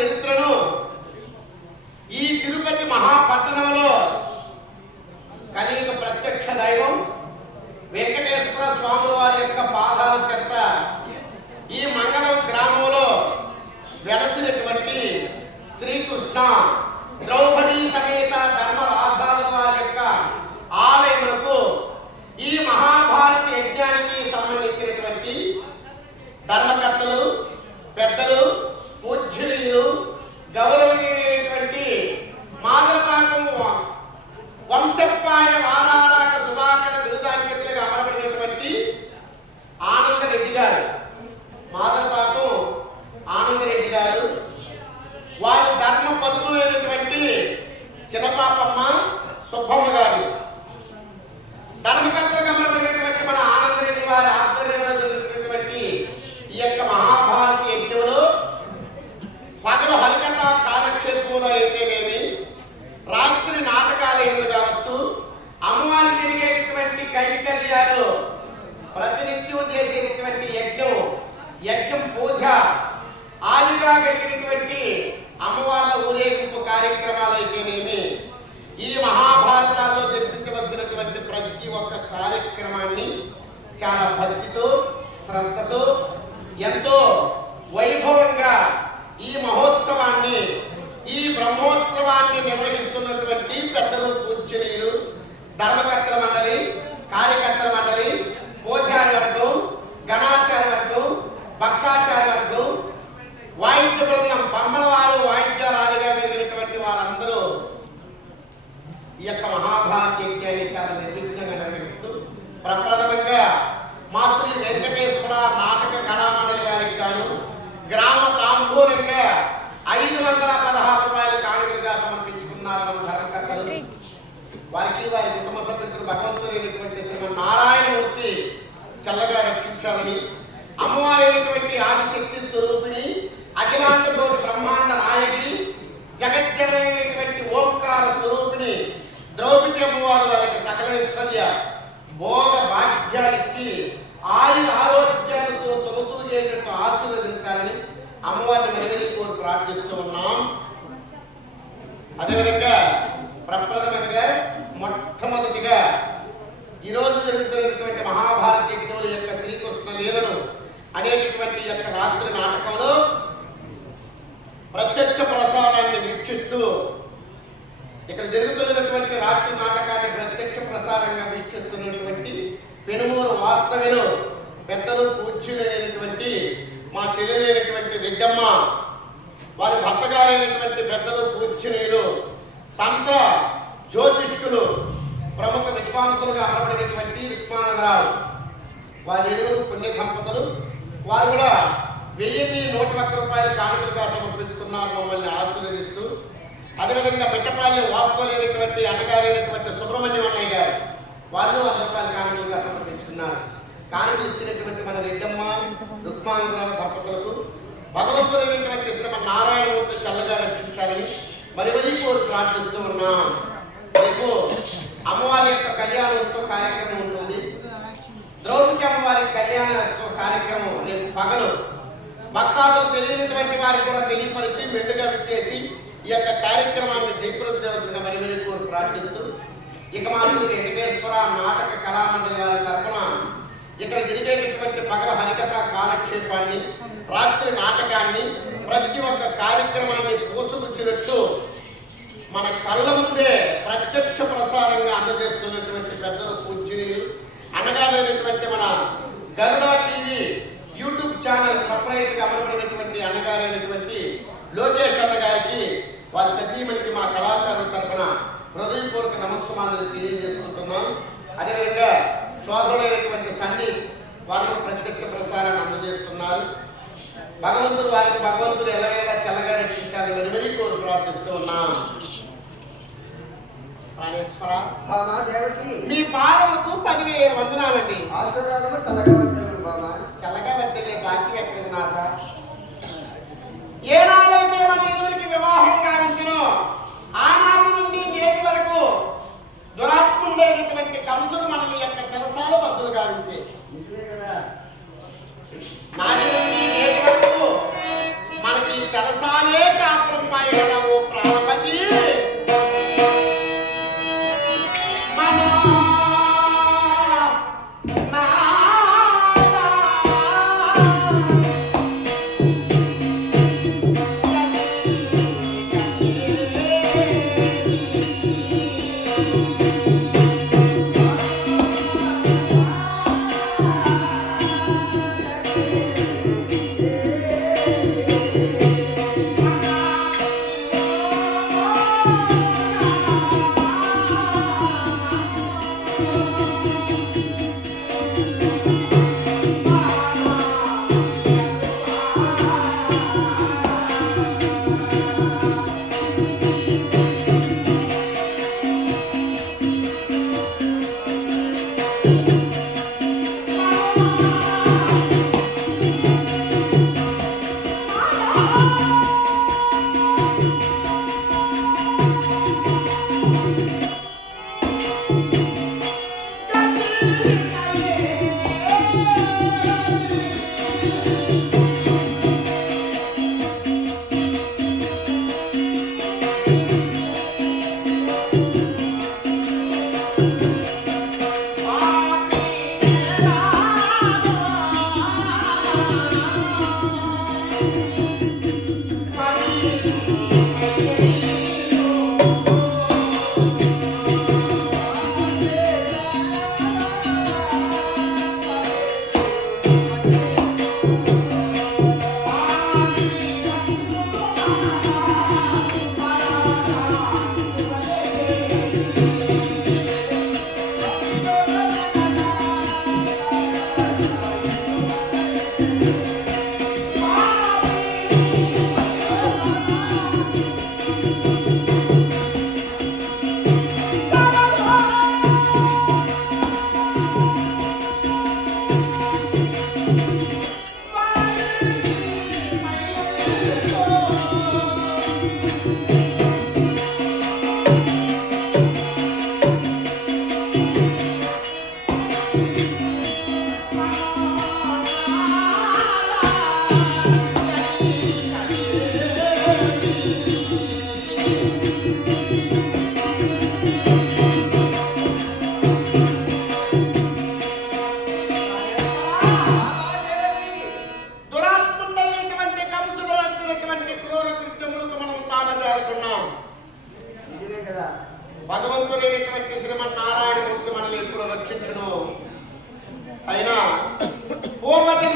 చరిత్రను ఈ తిరుపతి మహాపట్టణంలో కలియుగ ప్రత్యక్ష దైవం వెంకటేశ్వర స్వాముల వారి యొక్క పాదాల చెత్త ఈ మంగళం గ్రామంలో వెలసినటువంటి శ్రీకృష్ణ ద్రౌపది సమేత ధర్మరాజాల వారి యొక్క ఆలయములకు ఈ మహాభారత యజ్ఞానికి సంబంధించినటువంటి ధర్మకర్తలు, పెద్దలు, పూజ్యులు, గౌరవనీయులైనటువంటి మాదరపాకం వంశపాయ వారారాక సుధాకర బిరుదాంకితులుగా అమరబడినటువంటి ఆనందరెడ్డి గారు, మాదరపాకం ఆనందరెడ్డి గారు, వారి ధర్మ పదులైనటువంటి చిన్నపాపమ్మ సుబ్బమ్మ గారు, ధర్మకర్తలుగా అమరబడినటువంటి మన ఆనందరెడ్డి వారి ఆధ్వర్యంలో జరుగుతున్నటువంటి ఈ యొక్క మహాభారత యజ్ఞంలో పగలు హరికథ కాలక్షేపంలో అయితేనేమి, రాత్రి నాటకాలు ఎందు కావచ్చు, అమ్మవారి జరిగేటటువంటి కైంకర్యాలు, ప్రతినిత్యం చేసేటటువంటి యజ్ఞం పూజ, ఆదిగా కలిగినటువంటి అమ్మవార్ల ఊరేగింపు కార్యక్రమాలు అయితేనేమి, ఈ మహాభారతాల్లో జరిపించవలసినటువంటి ప్రతి ఒక్క కార్యక్రమాన్ని చాలా భక్తితో, శ్రద్ధతో, ఎంతో వైభవంగా ఈ మహోత్సవాన్ని, ఈ బ్రహ్మోత్సవాన్ని నిర్వహిస్తున్నటువంటి పెద్దలు, పూజ్యులు, ధర్మకర్తల మండలి, కార్యకర్తల మండలి, పూజారి వర్గం, గణాచార్య వర్గం, భక్తాచార్య వర్గం, వాయిద్య బృందం, బొమ్మల వారు వాయిద్యాలుగా కలిగినటువంటి వారందరూ ఈ యొక్క మహాభారత యజ్ఞాన్ని చాలా నిర్విఘ్నంగా నిర్వహిస్తూ ప్రప్రథమంగా మా శ్రీ వెంకటేశ్వర నాటక కళామండలి గారికి గాను గ్రామ తాంబూలంగా 516 రూపాయల కానుకలుగా సమర్పించుకున్నారు మన ధర్మకర్తలు. వారికి వారి కుటుంబ సభ్యులకు భగవంతుడైనటువంటి శ్రీమన్నారాయణమూర్తి చల్లగా రక్షించాలని, అమ్మవారైనటువంటి ఆదిశక్తి స్వరూపిణి, అఖిలాండ కోటి బ్రహ్మాండ నాయకి, జగజ్జనైనటువంటి ఓంకార స్వరూపిణి ద్రౌపది అమ్మవారు వారికి సకలేశ్వర్య భోగ భాగ్యాలిచ్చి ఆయుర ఆరోగ్యాలతో తొలతూగేటట్టు ఆశీర్వదించాలని అమ్మవారిని మెరుగని కోరి ప్రార్థిస్తూ ఉన్నాం. అదేవిధంగా ప్రప్రథమంగా మొట్టమొదటిగా ఈరోజు జరుగుతున్నటువంటి మహాభారత యజ్ఞముల యొక్క శ్రీకృష్ణ లీలను అనేటటువంటి యొక్క రాత్రి నాటకంలో ప్రత్యక్ష ప్రసారాన్ని వీక్షిస్తూ, ఇక్కడ జరుగుతున్నటువంటి రాత్రి నాటకాన్ని ప్రత్యక్ష ప్రసారంగా వీక్షిస్తున్నటువంటి పెనుమూరు వాస్తవిలో పెద్దలు, పూజ్యులైనటువంటి మా చెల్లెలైనటువంటి రెడ్డమ్మ, వారి భర్త గారైనటువంటి పెద్దలు, పూజ్యులు, తంత్ర జ్యోతిష్కులు, ప్రముఖ విద్వాంసులుగా అమరబడినటువంటి రుక్మానందరావు, వారి ఇరువురు పుణ్య దంపతులు. వారు కూడా 1101 రూపాయలు కానుకలుగా సమర్పించుకున్నారు మమ్మల్ని ఆశీర్వదిస్తూ. అదేవిధంగా మిట్టపాల్యం వాస్తవులైనటువంటి అన్నగారైనటువంటి సుబ్రహ్మణ్యం అన్నయ్య గారు, వాళ్ళు 100 రూపాయలు కానుకలుగా సమర్పించుకున్నారు. కానుకలు ఇచ్చినటువంటి మన రెడ్డమ్మ, రుక్మానందరావు దంపతులకు భగవంతుడైనటువంటి శ్రీమన్నారాయణమూర్తి చల్లగా రక్షించాలని మరి కోరి ప్రార్థిస్తూ ఉన్నాం. రేపు అమ్మవారి యొక్క కళ్యాణోత్సవ కార్యక్రమం ఉంటుంది. ద్రౌపది అమ్మవారి కళ్యాణోత్సవ కార్యక్రమం రేపు పగలు భక్తాదులు తెలియనటువంటి వారికి కూడా తెలియపరిచి మెండుగా విచ్చేసి ఈ యొక్క కార్యక్రమాన్ని జయప్రదించవలసిన మరి కోరి ప్రార్థిస్తూ, ఇక మా శ్రీ వెంకటేశ్వర నాటక కళామండలి వారి తరఫున ఇక్కడ జరిగేటటువంటి పగల హరికథ కాలక్షేపాన్ని, రాత్రి నాటకాన్ని, ప్రతి ఒక్క కార్యక్రమాన్ని పోసుకొచ్చినట్టు మన కళ్ళ ముందే ప్రత్యక్ష ప్రసారంగా అందజేస్తున్నటువంటి పెద్దలు, పూజ్యులు, అన్నగారైనటువంటి మన గరుడ టీవీ యూట్యూబ్ ఛానల్ ప్రొపరైటర్గా అమరబడినటువంటి అన్నగారైనటువంటి లోకేష్ అన్న గారికి, వారి సతీమణికి మా కళాకారుల తరఫున హృదయపూర్వక నమస్కారాలు తెలియజేసుకుంటున్నాం. అదేవిధంగా సోదరుడైనటువంటి సందీప్, వారు ప్రత్యక్ష ప్రసారాన్ని అందజేస్తున్నారు. భగవంతుడు ఎల్లవేళ చల్లగా రక్షించాలని మరి కోరి ప్రార్థిస్తూ ఉన్నాం. ప్రాణేశ్వర, మీ పాదములకు 10,000 వందనాలండి. చల్లగా వర్తిల్లే బాకీ ఎక్కడిది నాథ. ఏనాడైతే మన ఎదురికి వివాహం కావించునో ఆనాటి నుండి నేటి వరకు దురాత్ముడైనటువంటి కంసుడు మనల్ని యొక్క చెరసాల బద్దులు గావించే, నాటి నుండి నేటి వరకు మనకి చెరసాలే కాదు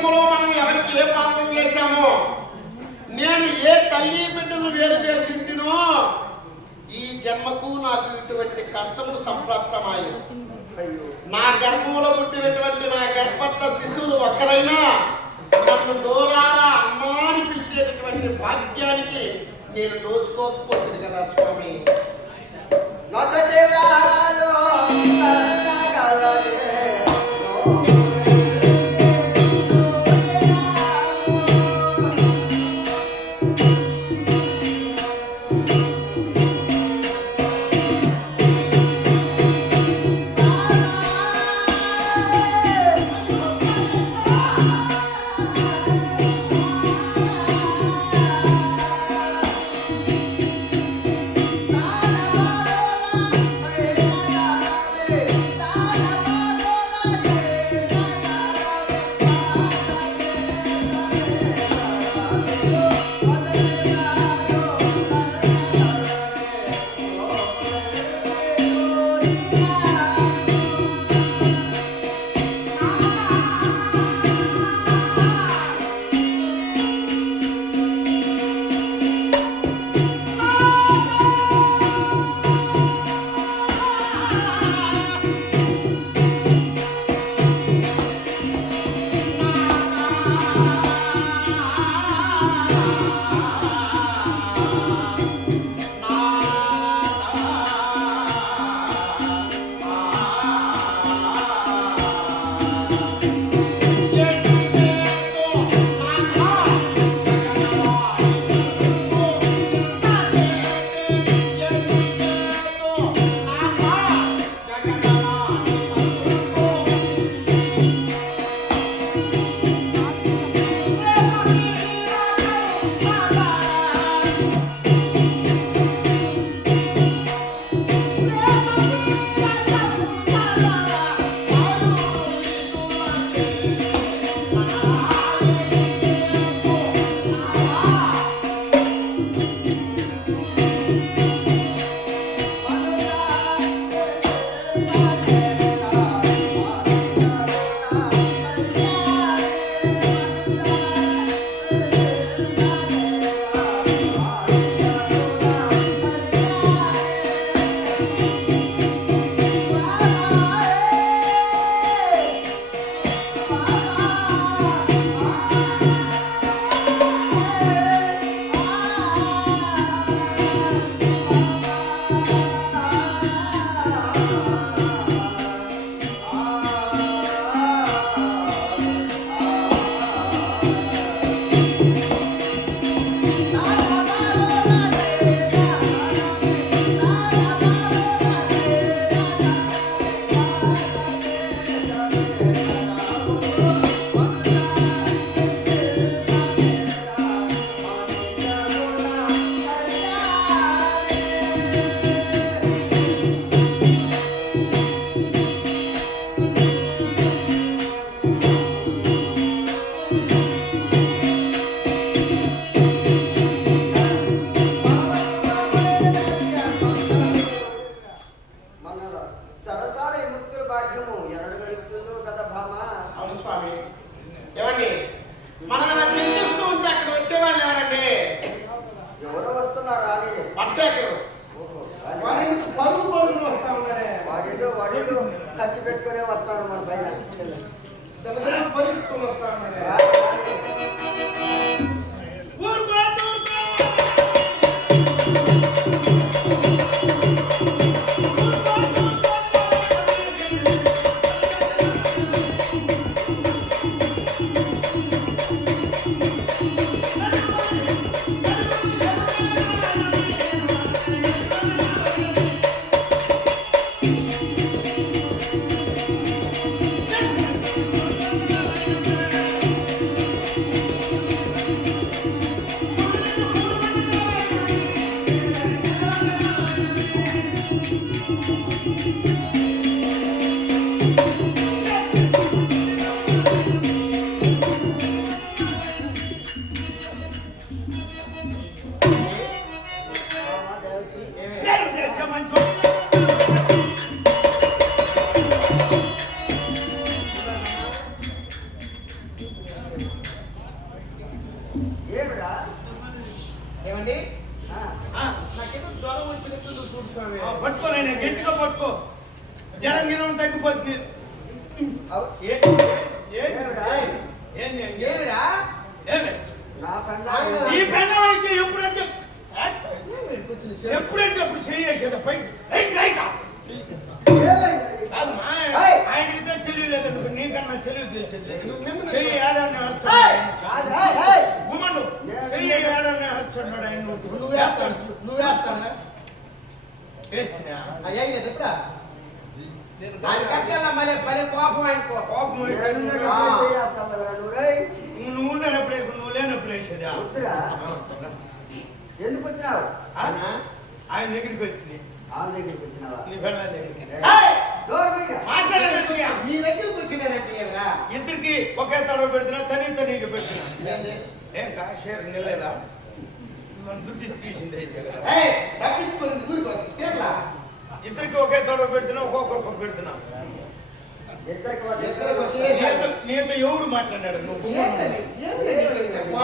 జన్మలో మనం ఎవరికి ఏ పాపం చేశామో, నేను ఏ తల్లి బిడ్డలు వేరు చేసింటినో ఈ జన్మకు నాకు ఇటువంటి కష్టములు సంప్రాప్తమాయి. నా గర్భంలో పుట్టినటువంటి నా గర్భస్థ శిశువులు ఒక్కరైనా నన్ను నోరారా అమ్మా అని పిలిచేటటువంటి భాగ్యానికి నేను నోచుకోకపోతుంది కదా స్వామి. వాడేదో ఖర్చు పెట్టుకునే వస్తాడు మన పైన. పొద్దు ఏమిరా ఏమి నా కన్నా ఈ పెళ్ళం అయితే ఎప్పుడంటే అప్పుడు చేయేసేది పైకి ఏమైందండి? కాదమ్మా ఏయ్! ఆయనకైతే తెలియలేదు నీకన్నా తెలియదు చెయ్యి ఏడాన్ని కాదు, ఏయ్, ఏయ్! గుమ్మను చెయ్యి ఏడాన్ని హచ్చున్నాడు ఆయన నువ్వు వేస్తాను వేస్తున్నా అయ్యా ఎదుట ఆయన కట్టెల మళ్ళీ పని కోపం ఆయనకో కోపం ఎన్నడూ ఆ. చేస్తావు కదరా నువ్వు, రేయ్? నువ్వు ఉన్నప్పుడు నువ్వు లేనప్పుడు వేసేదా వద్దురా. ఎందుకు వచ్చినావు? ఆయన దగ్గరికి వచ్చింది ఆమె దగ్గరికి వచ్చినావా? నీ పిల్లల దగ్గరికి డోర్ మీరా? మాట్లాడేటట్టుగా నీ దగ్గరకు వచ్చినానంటే ఇద్దరికి ఒకే తడవ పెడుతున్నా తనీకి పెడుతున్నా ఏం షేర్ నిల్లేదా మన దుడ్డు తీసింది అయితే కదా తప్పించుకుని ఊరి కోసం చేరలా ఇద్దరికి ఒకే తడవ పెడుతున్నా ఒక్కొక్కరికి పెడుతున్నా ఇద్దరికి వాళ్ళు ఇద్దరికి వచ్చి నీతో ఎవడు మాట్లాడాడు నువ్వు ఏంటది?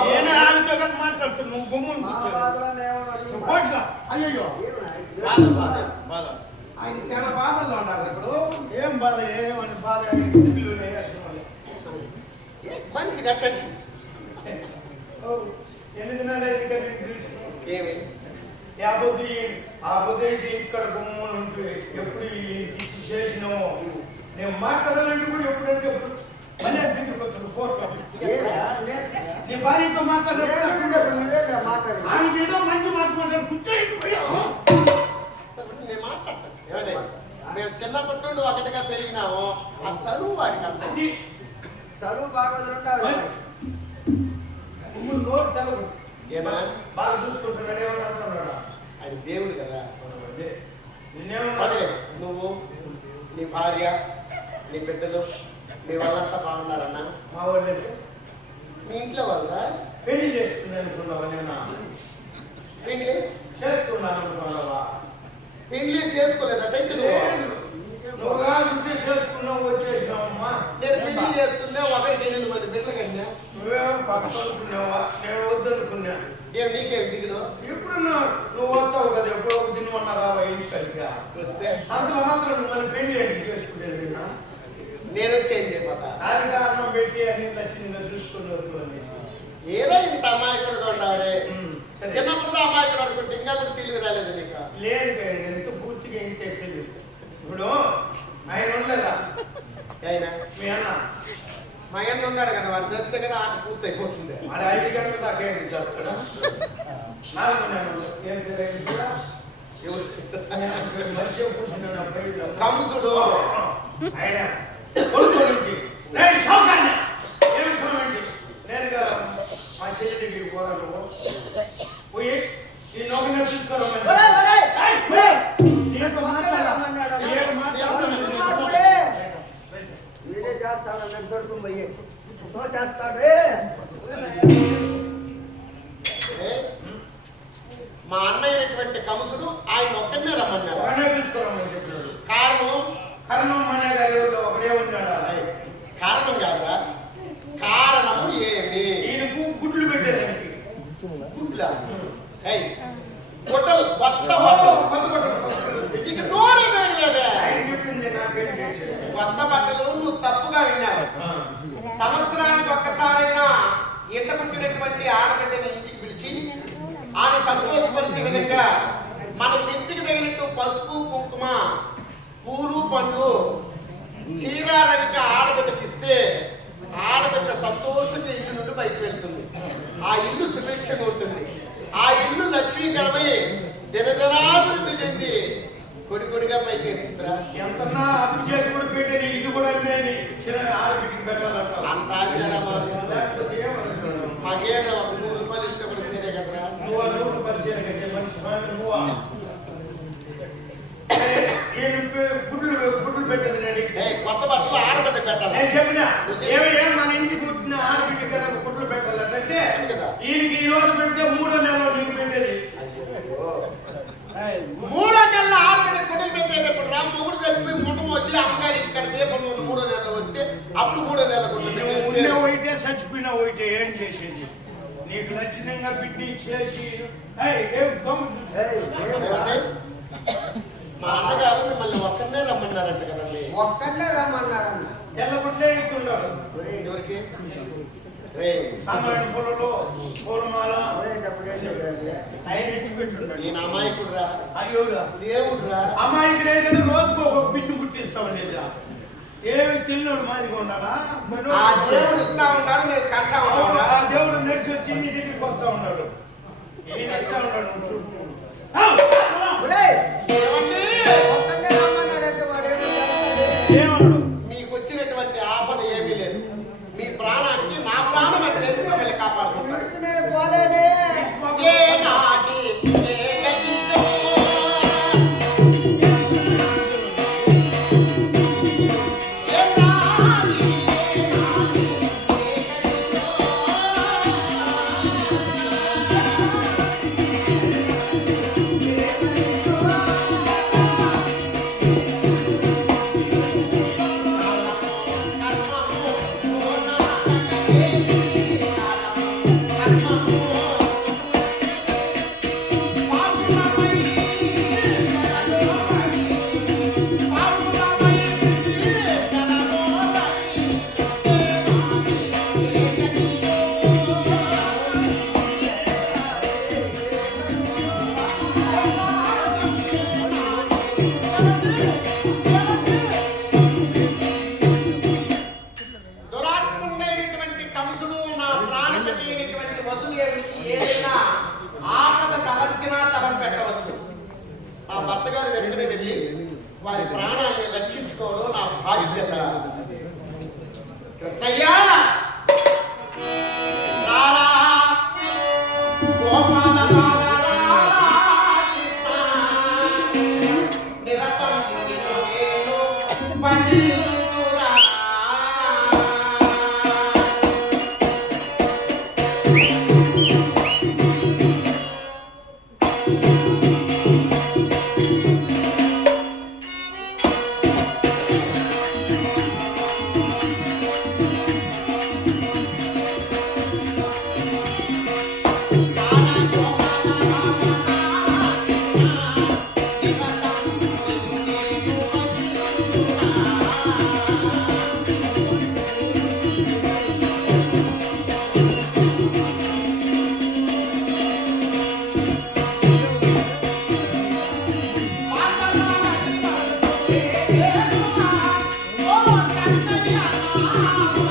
నేను ఆయనతో కదా మాట్లాడుతున్నా నువ్వు గుమ్మును మా కూర్చో బాధలో మేము నువ్వు కోట్లా అయ్యో ఏమన్నా? బాధ ఆయన చాలా బాధల్లో ఉన్నారు ఇప్పుడు ఏం బాధ ఏమని బాధ ఇల్లు వేయాల్సిన వాళ్ళు. మనిషి కట్టండి ఎన్ని దినాలు అయింది కదా కృష్ణ ఏమి ఆ బుద్ధి ఇక్కడ గుమ్మని ఉంటే ఎప్పుడు ఇచ్చి చేసినావు నేను మాట్లాడాలంటే కూడా ఎప్పుడంటే ఎప్పుడు మళ్ళీ దగ్గరికి వచ్చాడు కోర్టులో ఏరా? నీ భార్యతో మాట్లాడారు నేనున్నప్పుడు నువ్వేరా మాట్లాడేది? ఆమెకి ఏదో మంచి మాట మాట్లాడు కూర్చోయింది నేను మాట్లాడతాను ఏమని? మేము చిన్నప్పటి నుండి ఒకటిగా పెరిగినాము ఆ చదువు వాడికి అంత అది చదువు బాగోదులు ఉండాలి. గుమ్మని నోరు తెలవు ఏమా బాగా చూసుకుంటున్నాడు ఏమన్నా అంటున్నాడా ఆయన దేవుడు కదా నిన్నేమన్నా నువ్వు నీ భార్య నీ బిడ్డలు మీ వాళ్ళంతా బాగున్నారన్నా మా వాళ్ళు మీ ఇంట్లో వాళ్ళ పెళ్లి చేసుకున్నాను అనుకున్నావా నేను పెళ్లి చేసుకున్నాను అనుకున్నావా పెళ్లి చేసుకోలేదటైతే నువ్వు కాదు చేసుకున్నావు వచ్చేసినావమ్మా నేను పెళ్లి చేసుకున్నా ఒకరికి 8 మంది బిడ్డలు కన్నా నువ్వేం పక్క అనుకున్నావా నేను వద్దనుకున్నా ఏం నీకేం దిగులు ఎప్పుడు నువ్వు వస్తావు కదా ఎప్పుడో ఒక దినమన్నా రావా ఇంటికి వస్తే అంతలో మాత్రం నువ్వు మళ్ళీ పెళ్లి ఏంటి చేసుకునేది నేను చేంజ్ అయిపోతా దాని కారణం పెట్టి అని లక్ష్యంగా చూసుకున్నారు అని ఏదో ఇంత అమాయకుడుగా ఉండవరే చిన్నప్పుడు అమాయకుడు అనుకుంటే ఇంకా కూడా తెలివి రాలేదు నీకు లేదు ఎంత పూర్తిగా ఇంతే తెలియదు ఇప్పుడు ఆయన ఉండలేదా ఆయన మీ అన్న మా అన్న ఉన్నాడు కదా వాడు చేస్తే కదా ఆట పూర్తి అయిపోతుంది వాడు 5 గంటల దాకా ఏంటి చేస్తాడా 4 నెలలు ఏం పేరు కూడా ఎవరు? మనిషి కూర్చున్నాడు బయట కంసుడు ఆయన కొడుకోండి నేను షాకాన్ని ఏం షాకండి నేరుగా మా చెల్లి దగ్గరికి పోరా నువ్వు పోయి ఈ నౌకనే చూసుకోవాలి ఇదే చేస్తాను అన్నట్టు దొరుకుని పోయి చేస్తాడు రే. ఏ? మా అన్నయ్యటువంటి కంసుడు ఆయన ఒక్కనే రమ్మన్నాడు ఒకనే పిలుచుకోరమ్మని చెప్పినాడు కారణం కర్ణం మనే గారి ఒకడే ఉన్నాడు కారణం కాదురా కారణము ఏమి ఈయనకు గుడ్లు పెట్టేదానికి గుడ్ల ఏయ్, గుడ్డలు కొత్త బట్టలు కొత్త బట్టలు ఇక నోరే తిరగలేదే ఆయన చెప్పింది నాకేం చేసేది కొత్త బట్టలు నువ్వు తప్పుగా విన్నావు సంవత్సరానికి ఒక్కసారైనా ఇంట పుట్టినటువంటి ఆడబిడ్డని ఇంటికి పిలిచి ఆమె సంతోషపరిచే విధంగా మన శక్తికి తగినట్టు పసుపు కుంకుమ పూలు పండ్లు చీర రవిక ఆడబిడ్డకి ఇస్తే ఆడబిడ్డ సంతోషంగా ఇల్లు నుండి బయటకు వెళ్తుంది ఆ ఇల్లు సుభిక్షంగా ఉంటుంది ఆ ఇల్లు లక్ష్మీకరమై దినదినాభివృద్ధి చెంది కొడి కొడిగా పైకి వేస్తుందిరా ఎంతన్నా అప్పు చేసి కూడా పెట్టేది ఇల్లు కూడా అమ్మేది చిన్న ఆడబిడ్డకి పెట్టాలంటారు అంత ఆశారా లేకపోతే ఏమనుకున్నావు మాకేం ఒక 100 రూపాయలు ఇస్తే కూడా సరే కదరా నువ్వు నూరు పరిచయం కంటే మనిషి స్వామి నువ్వా గుడ్లు పెట్టేది నేను అడిగితే కొత్త బట్టలు ఆడబిడ్డ పెట్టాలి నేను చెప్పిన ఏమయ్యా మన ఇంటికి పుట్టిన ఆడబిడ్డ కదా గుడ్లు పెట్టాలంటే ఈయనకి ఈ రోజు పెడితే 3వ నెలలో నీకు పెట్టేది 3వ నెలల ఆడబిడ్డ గుడ్డలు పెట్టేటప్పుడు రా మొగుడు చచ్చిపోయి ముఠ మోసి అమ్మగారి ఇంటికాడ దీపం 3వ నెలలో వస్తే అప్పుడు 3వ నెల గుడ్డలు ఉండే పెట్టేది. ఒకటే చచ్చిపోయినా ఒకటే ఏం చేసేది నీకు లక్షణంగా బిడ్డ చేసి ఏం దొంగ ఏయ్, ఏమిరా? మా అన్నగారు మిమ్మల్ని ఒక్కనే రమ్మన్నారంట కదండి. ఒక్కడే రమ్మన్నాడన్న. ఎల్లబుట్లే ఇస్తున్నాడు. ఒరేయ్, ఎవరికి? రే, సాంబ్రాణి పూలలో పూలమాల ఒరేయ్, డబ్బులు ఏం దగ్గర ఆయన ఇచ్చి పెట్టున్నాడు. ఈయన అమాయకుడురా, అయ్యోరా దేవుడురా. అమ్మాయికి కదా రోజుకు ఒక బిడ్డు పుట్టిస్తామని ఏమి తిన్నాడు మాదిరిగా ఉన్నాడా? ఆ దేవుడు ఇస్తా ఉన్నాడు, నేను కంటా ఆ ఉన్నాడు. దేవుడు నడిచి వచ్చి నీ దగ్గరికి వస్తా ఉన్నాడు. ఈయన ఇస్తా ఉన్నాడు. ఒరేయ్, ఏమండి? ఒక్కడే రమ్మన్నాడంటే వాడేమో చేస్తాడు. ఏమన్నాడు? మీకు వచ్చినటువంటి ఆపద ఏమీ లేదు. మీ ప్రాణానికి నా ప్రాణం అట్లా వేసుకొని వెళ్ళి కాపాడుకుంటాను. నడిచి నేను పోలేనే. ఏ నాటి ఏ గతిలో ఏ నాటి ఏ గతిలో దురాత్ముడైనటువంటి కంసుడు నా ప్రాణపతి అయినటువంటి వసుదేవుడికి ఏదైనా ఆపద తలంచినా తలం పెట్టవచ్చు. మా భర్త గారు వెంటనే వెళ్ళి వారి ప్రాణాన్ని రక్షించుకోవడం నా బాధ్యత. కృష్ణయ్య రారా, గోపాల రారా, కృష్ణ నిరతం నిన్ను నేను భజింతురా. Oh,